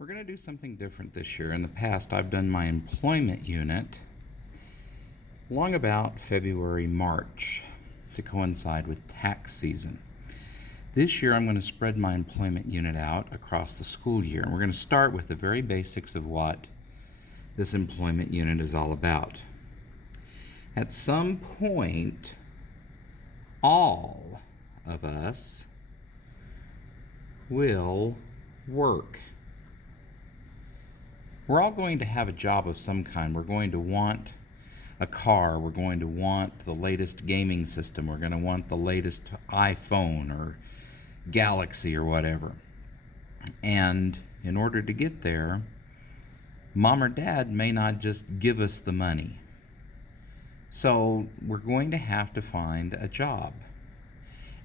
We're going to do something different this year. In the past, I've done my employment unit long about February, March to coincide with tax season. This year, I'm going to spread my employment unit out across the school year. And we're going to start with the very basics of what this employment unit is all about. At some point, all of us will work. We're all going to have a job of some kind. We're going to want a car. We're going to want the latest gaming system. We're going to want the latest iPhone or Galaxy or whatever. And in order to get there, mom or dad may not just give us the money. So we're going to have to find a job.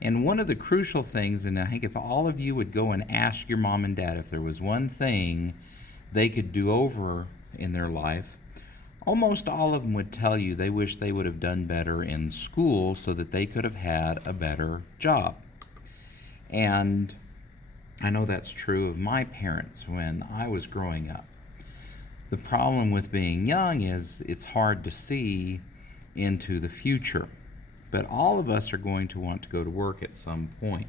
And one of the crucial things, and I think if all of you would go and ask your mom and dad if there was one thing they could do over in their life, almost all of them would tell you they wish they would have done better in school so that they could have had a better job. And I know that's true of my parents when I was growing up. The problem with being young is it's hard to see into the future. But all of us are going to want to go to work at some point.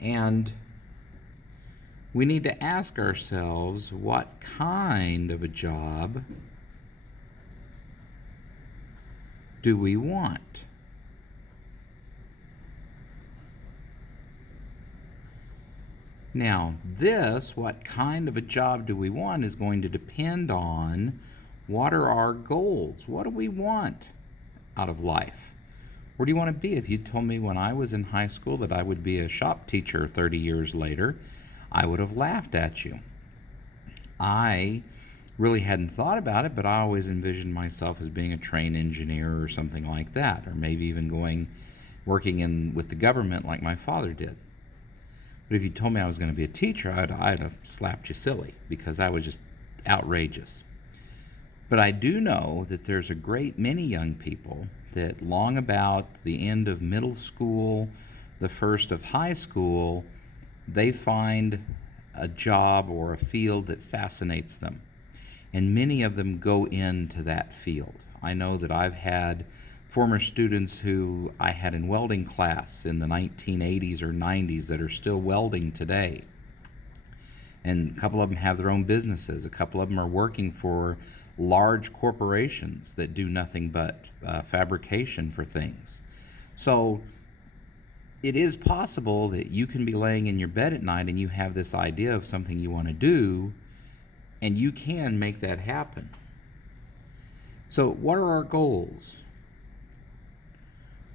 And we need to ask ourselves, what kind of a job do we want? Now, what kind of a job do we want, is going to depend on what are our goals. What do we want out of life? Where do you want to be? If you told me when I was in high school that I would be a shop teacher 30 years later, I would have laughed at you. I really hadn't thought about it, but I always envisioned myself as being a train engineer or something like that, or maybe even working with the government like my father did. But if you told me I was going to be a teacher, I'd have slapped you silly, because that was just outrageous. But I do know that there's a great many young people that long about the end of middle school, the first of high school, they find a job or a field that fascinates them. And many of them go into that field. I know that I've had former students who I had in welding class in the 1980s or 90s that are still welding today. And a couple of them have their own businesses. A couple of them are working for large corporations that do nothing but fabrication for things. So it is possible that you can be laying in your bed at night and you have this idea of something you want to do, and you can make that happen. So what are our goals?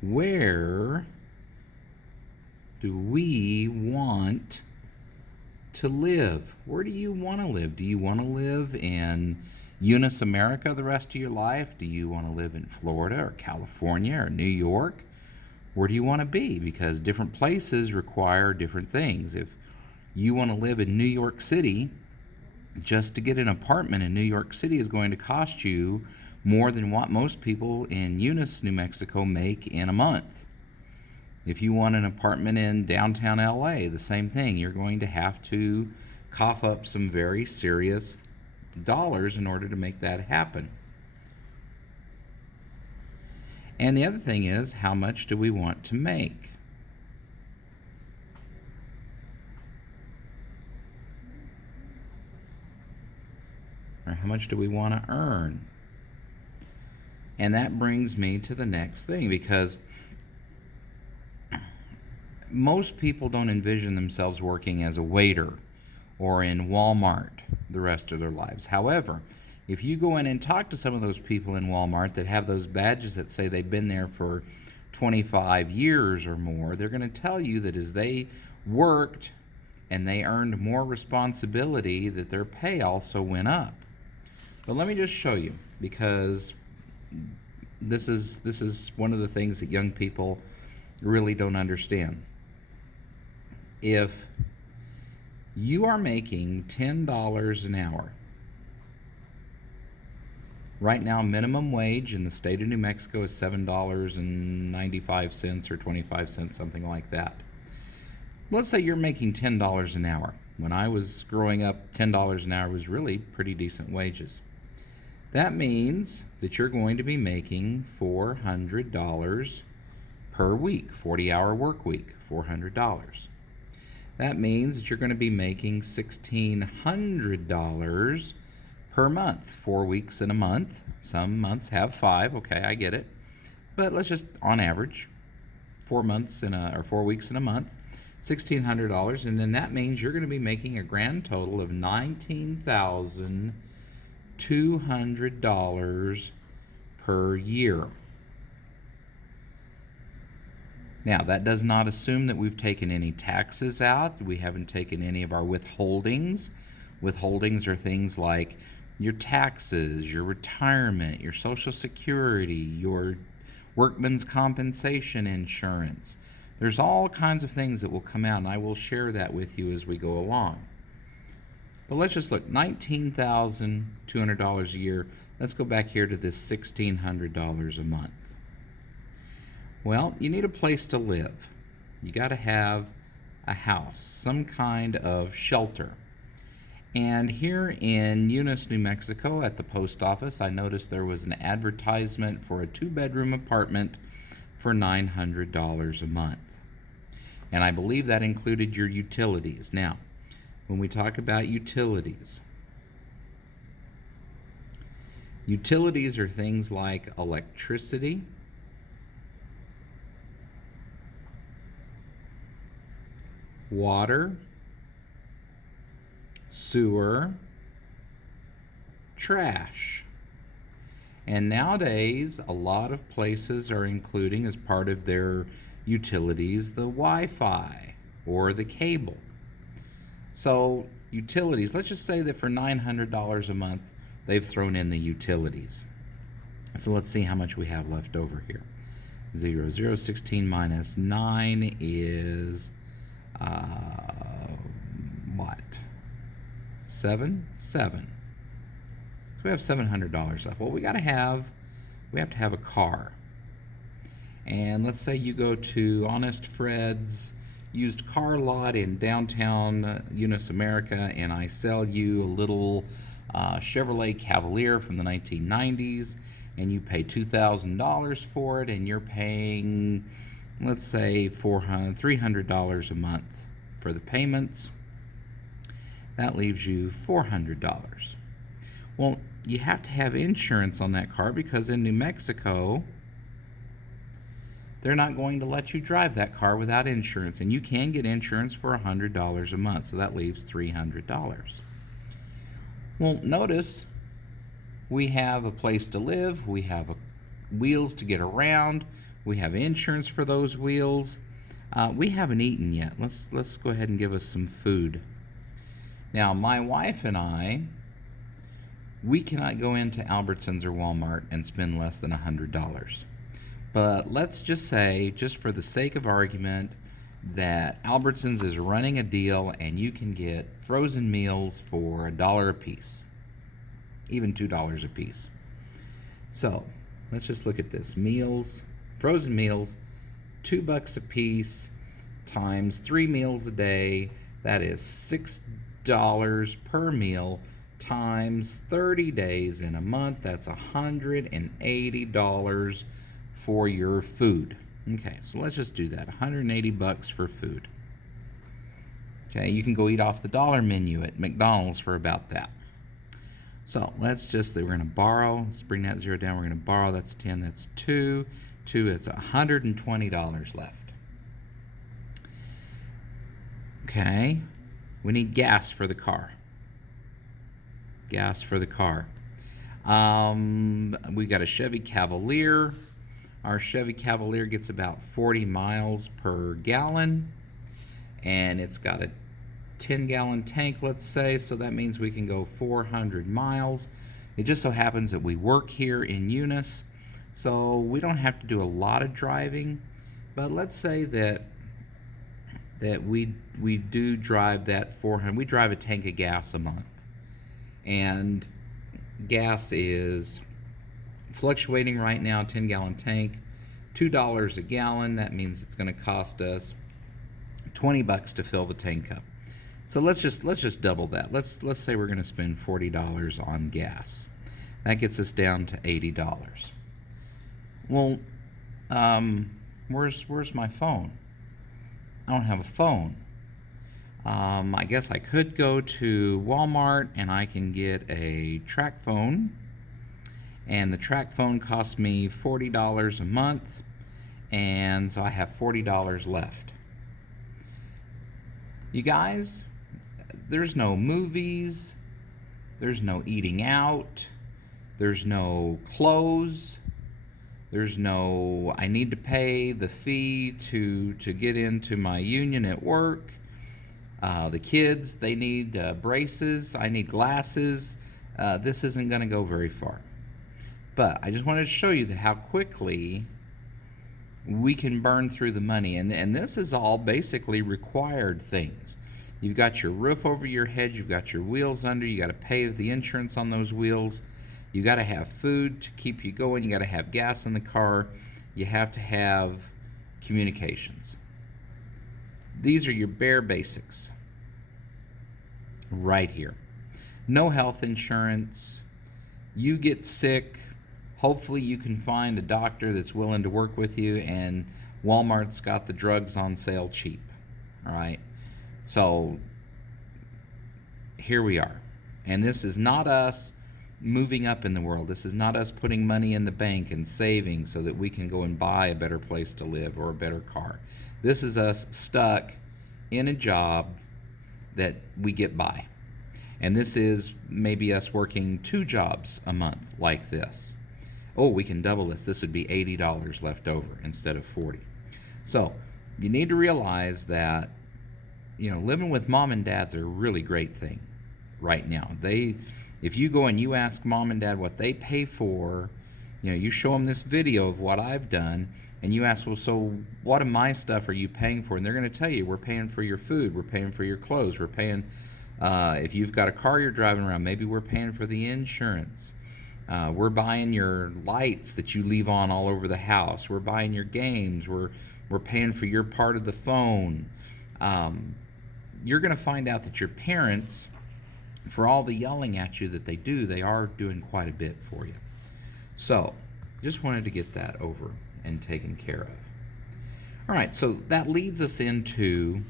Where do we want to live? Where do you want to live? Do you want to live in Eunice, America the rest of your life? Do you want to live in Florida or California or New York? Where do you want to be? Because different places require different things. If you want to live in New York City, just to get an apartment in New York City is going to cost you more than what most people in Eunice, New Mexico make in a month. If you want an apartment in downtown LA, the same thing. You're going to have to cough up some very serious dollars in order to make that happen. And the other thing is, how much do we want to make? Or how much do we want to earn? And that brings me to the next thing, because most people don't envision themselves working as a waiter or in Walmart the rest of their lives. However, if you go in and talk to some of those people in Walmart that have those badges that say they've been there for 25 years or more, they're going to tell you that as they worked and they earned more responsibility, that their pay also went up. But let me just show you, because this is one of the things that young people really don't understand. If you are making $10 an hour, right now minimum wage in the state of New Mexico is $7.95 or 25 cents, something like that. Let's say you're making $10 an hour. When I was growing up, $10 an hour was really pretty decent wages. That means that you're going to be making $400 per week, 40-hour work week, $400. That means that you're going to be making $1,600 per month, 4 weeks in a month. Some months have 5, okay, I get it. But let's just, on average, 4 weeks in a month, $1,600, and then that means you're going to be making a grand total of $19,200 per year. Now, that does not assume that we've taken any taxes out. We haven't taken any of our withholdings. Withholdings are things like your taxes, your retirement, your Social Security, your workman's compensation insurance. There's all kinds of things that will come out, and I will share that with you as we go along. But let's just look, $19,200 a year. Let's go back here to this $1,600 a month. Well, you need a place to live. You got to have a house, some kind of shelter. And here in Eunice, New Mexico, at the post office, I noticed there was an advertisement for a 2-bedroom apartment for $900 a month. And I believe that included your utilities. Now, when we talk about utilities are things like electricity, water, sewer, trash. And nowadays, a lot of places are including as part of their utilities the Wi-Fi or the cable. So utilities, let's just say that for $900 a month, they've thrown in the utilities. So let's see how much we have left over here. 16 minus 9 is what? 7. So we have $700 left. Well, we have to have a car. And let's say you go to Honest Fred's used car lot in downtown Eunice, America, and I sell you a little Chevrolet Cavalier from the 1990s, and you pay $2,000 for it, and you're paying, let's say, $300 a month for the payments. That leaves you $400. Well, you have to have insurance on that car because in New Mexico, they're not going to let you drive that car without insurance, and you can get insurance for $100 a month, so that leaves $300. Well, notice we have a place to live, we have wheels to get around, we have insurance for those wheels. We haven't eaten yet. Let's go ahead and give us some food. Now, my wife and I, we cannot go into Albertsons or Walmart and spend less than $100. But let's just say, just for the sake of argument, that Albertsons is running a deal and you can get frozen meals for $1 a piece, even $2 a piece. So let's just look at this. Meals, frozen meals, $2 a piece times 3 meals a day. That is $6 per meal times 30 days in a month. That's $180 for your food. Okay, so let's just do that. $180 for food. Okay, you can go eat off the dollar menu at McDonald's for about that. So let's just, we're going to borrow. Let's bring that 0 down. We're going to borrow. That's 10. That's 2. It's $120 left. Okay, we need gas for the car. Gas for the car. We got a Chevy Cavalier. Our Chevy Cavalier gets about 40 miles per gallon, and it's got a 10-gallon tank, let's say, so that means we can go 400 miles. It just so happens that we work here in Eunice, so we don't have to do a lot of driving, but let's say that we do drive that 400. We drive a tank of gas a month, and gas is fluctuating right now. 10-gallon tank, $2 a gallon. That means it's going to cost us $20 to fill the tank up. So let's just double that. Let's say we're going to spend $40 on gas. That gets us down to $80. Well, where's my phone? I don't have a phone. I guess I could go to Walmart and I can get a track phone, and the track phone costs me $40 a month, and so I have $40 left. You guys, there's no movies, there's no eating out, there's no clothes, there's no I need to pay the fee to get into my union at work. The kids, they need braces, I need glasses. This isn't going to go very far. But I just wanted to show you how quickly we can burn through the money. And this is all basically required things. You've got your roof over your head, you've got your wheels under, you got to pay the insurance on those wheels, you got to have food to keep you going, you got to have gas in the car, you have to have communications. These are your bare basics right here. No health insurance. You get sick, hopefully you can find a doctor that's willing to work with you, and Walmart's got the drugs on sale cheap. All right, so here we are. And this is not us moving up in the world. This is not us putting money in the bank and saving so that we can go and buy a better place to live or a better car. This is us stuck in a job that we get by. And this is maybe us working 2 jobs a month like this. Oh, we can double this. This would be $80 left over instead of $40. So you need to realize that, living with mom and dad's a really great thing right now. If you go and you ask mom and dad what they pay for, you show them this video of what I've done, and you ask, well, so what of my stuff are you paying for? And they're going to tell you, we're paying for your food, we're paying for your clothes, we're paying, if you've got a car you're driving around, maybe we're paying for the insurance. We're buying your lights that you leave on all over the house. We're buying your games. We're paying for your part of the phone. You're going to find out that your parents, for all the yelling at you that they do, they are doing quite a bit for you. So, just wanted to get that over and taken care of. All right, so that leads us into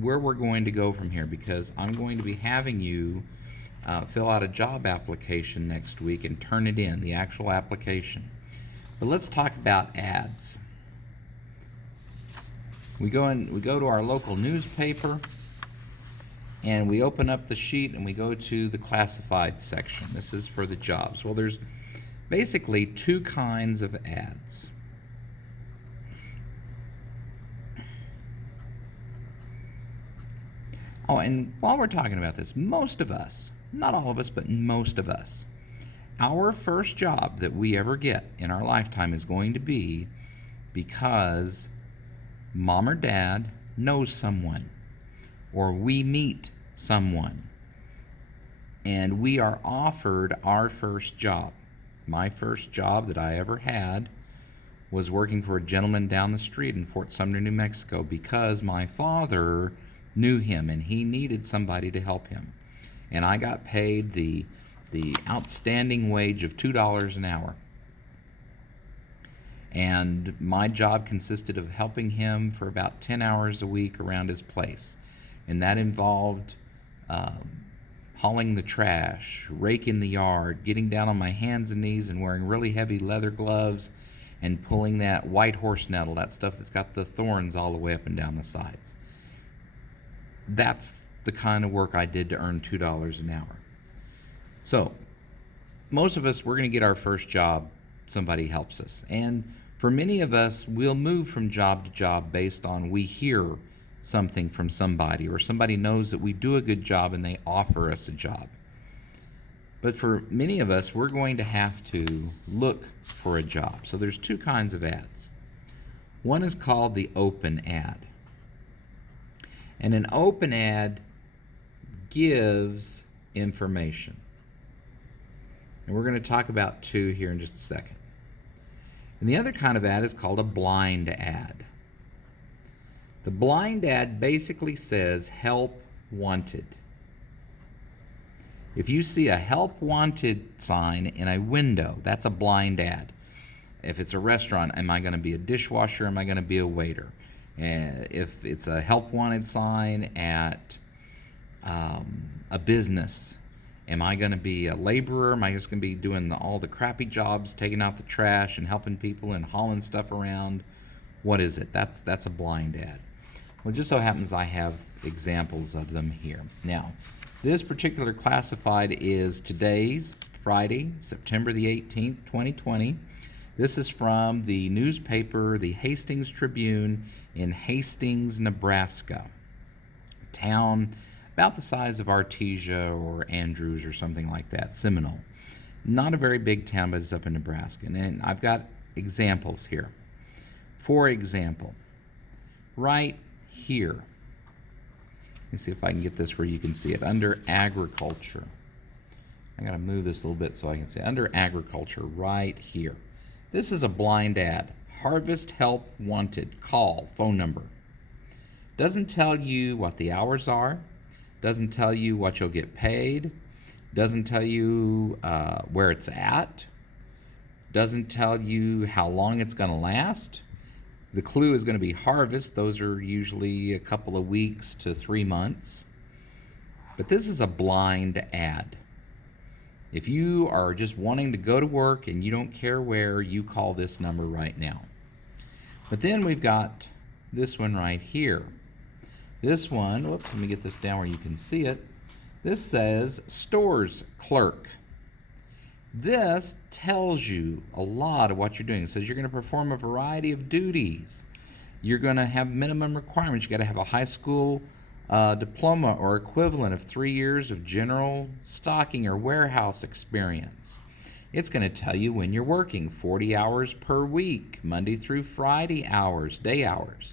where we're going to go from here, because I'm going to be having you fill out a job application next week and turn it in, the actual application. But let's talk about ads. We go to our local newspaper, and we open up the sheet and we go to the classified section. This is for the jobs. Well, there's basically 2 kinds of ads. Oh, and while we're talking about this, most of us, not all of us, but most of us, our first job that we ever get in our lifetime is going to be because mom or dad knows someone, or we meet someone, and we are offered our first job. My first job that I ever had was working for a gentleman down the street in Fort Sumner, New Mexico, because my father knew him and he needed somebody to help him. And I got paid the outstanding wage of $2 an hour. And my job consisted of helping him for about 10 hours a week around his place. And that involved hauling the trash, raking the yard, getting down on my hands and knees and wearing really heavy leather gloves and pulling that white horse nettle, that stuff that's got the thorns all the way up and down the sides. That's the kind of work I did to earn $2 an hour. So, most of us, we're going to get our first job, somebody helps us. And for many of us, we'll move from job to job based on we hear something from somebody, or somebody knows that we do a good job and they offer us a job. But for many of us, we're going to have to look for a job. So there's 2 kinds of ads. One is called the open ad. And an open ad gives information. And we're going to talk about 2 here in just a second. And the other kind of ad is called a blind ad. The blind ad basically says help wanted. If you see a help wanted sign in a window, that's a blind ad. If it's a restaurant, am I going to be a dishwasher? Am I going to be a waiter? If it's a help wanted sign at a business, am I going to be a laborer? Am I just going to be doing all the crappy jobs, taking out the trash and helping people and hauling stuff around? What is it? That's a blind ad. Well, it just so happens I have examples of them here. Now, this particular classified is today's Friday, September the 18th, 2020. This is from the newspaper, the Hastings Tribune in Hastings, Nebraska. A town about the size of Artesia or Andrews or something like that, Seminole. Not a very big town, but it's up in Nebraska. And I've got examples here. For example, right here, let me see if I can get this where you can see it. Under agriculture. I gotta move this a little bit so I can see it. Under agriculture, right here. This is a blind ad. Harvest help wanted. Call, phone number. Doesn't tell you what the hours are. Doesn't tell you what you'll get paid. Doesn't tell you where it's at. Doesn't tell you how long it's gonna last. The clue is going to be harvest. Those are usually a couple of weeks to 3 months. But this is a blind ad. If you are just wanting to go to work and you don't care where, you call this number right now. But then we've got this one right here. This one, whoops, let me get this down where you can see it. This says stores clerk. This tells you a lot of what you're doing. It says you're going to perform a variety of duties. You're going to have minimum requirements. You got to have a high school diploma or equivalent of 3 years of general stocking or warehouse experience. It's going to tell you when you're working, 40 hours per week, Monday through Friday hours, day hours.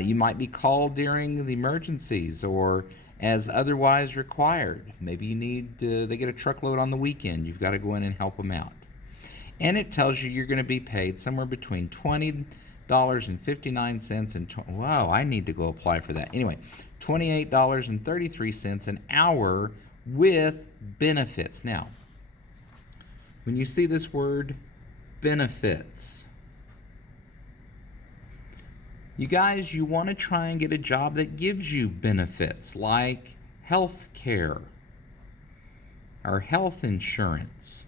You might be called during the emergencies or as otherwise required. Maybe you need, they get a truckload on the weekend. You've got to go in and help them out. And it tells you you're going to be paid somewhere between $20.59 and, wow, I need to go apply for that. Anyway, $28.33 an hour with benefits. Now, when you see this word benefits, you guys, you want to try and get a job that gives you benefits like health care or health insurance.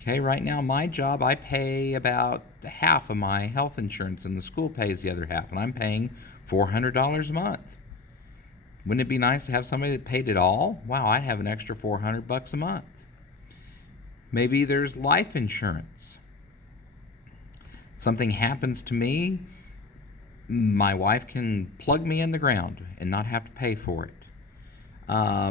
Okay, right now my job, I pay about half of my health insurance and the school pays the other half, and I'm paying $400 a month. Wouldn't it be nice to have somebody that paid it all? Wow, I'd have an extra $400 a month. Maybe there's life insurance. Something happens to me, my wife can plug me in the ground and not have to pay for it.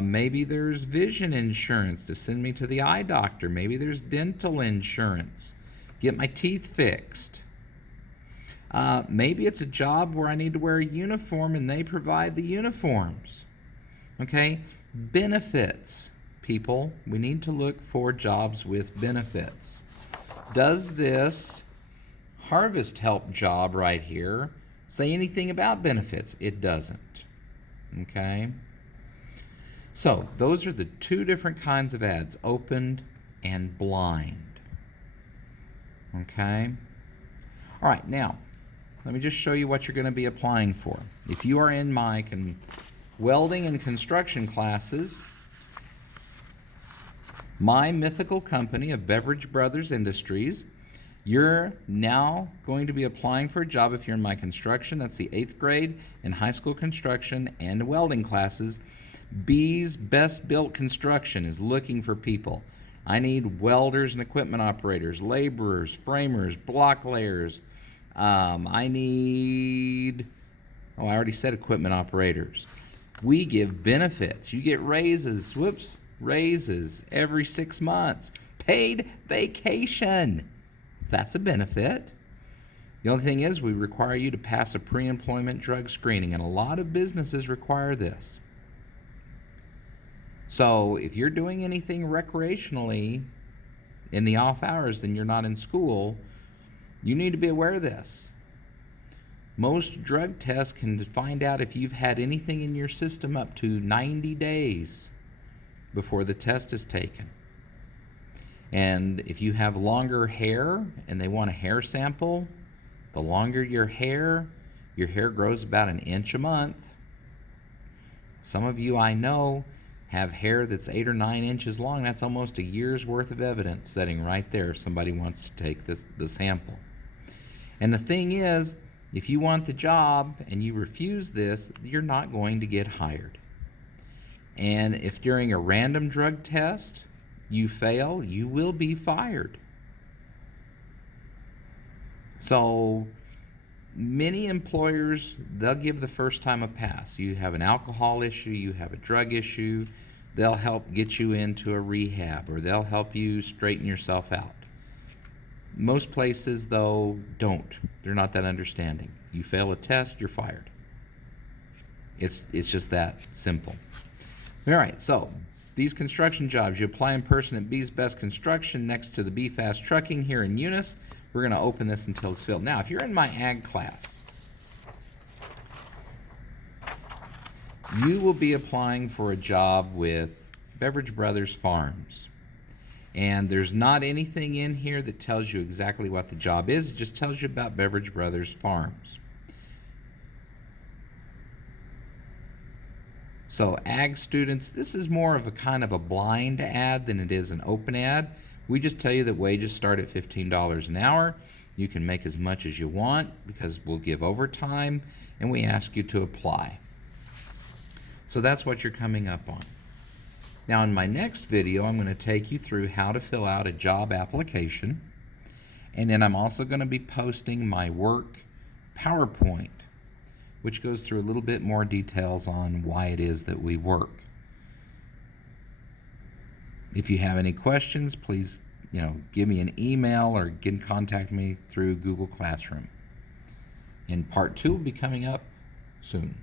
Maybe there's vision insurance to send me to the eye doctor. Maybe there's dental insurance, get my teeth fixed. Maybe it's a job where I need to wear a uniform and they provide the uniforms. Okay, benefits, people. We need to look for jobs with benefits. Does this harvest help job right here say anything about benefits? It doesn't. Okay? So, those are the two different kinds of ads, opened and blind. Okay? All right, now, let me just show you what you're going to be applying for. If you are in my welding and construction classes, my mythical company of Beverage Brothers Industries, you're now going to be applying for a job if you're in my construction. That's the 8th grade and high school construction and welding classes. B's Best Built Construction is looking for people. I need welders and equipment operators, laborers, framers, block layers. I need, I already said equipment operators. We give benefits. You get raises, raises every 6 months. Paid vacation. That's a benefit. The only thing is we require you to pass a pre-employment drug screening, and a lot of businesses require this. So if you're doing anything recreationally in the off hours, then you're not in school, you need to be aware of this. Most drug tests can find out if you've had anything in your system up to 90 days before the test is taken. And if you have longer hair and they want a hair sample, the longer your hair grows about an inch a month. Some of you I know have hair that's 8 or 9 inches long. That's almost a year's worth of evidence sitting right there if somebody wants to take the sample. And the thing is, if you want the job and you refuse this, you're not going to get hired. And if during a random drug test you fail, you will be fired. So many employers, they'll give the first time a pass. You have an alcohol issue, you have a drug issue, they'll help get you into a rehab, or they'll help you straighten yourself out. Most places, though, don't. They're not that understanding. You fail a test, you're fired. It's just that simple. All right, so these construction jobs, you apply in person at B's Best Construction next to the B Fast Trucking here in Eunice. We're going to open this until it's filled. Now, if you're in my ag class, you will be applying for a job with Beveridge Brothers Farms. And there's not anything in here that tells you exactly what the job is. It just tells you about Beveridge Brothers Farms. So ag students, this is more of a kind of a blind ad than it is an open ad. We just tell you that wages start at $15 an hour. You can make as much as you want because we'll give overtime, and we ask you to apply. So that's what you're coming up on. Now in my next video, I'm going to take you through how to fill out a job application, and then I'm also going to be posting my work PowerPoint, which goes through a little bit more details on why it is that we work. If you have any questions, please, give me an email or contact me through Google Classroom. And part 2 will be coming up soon.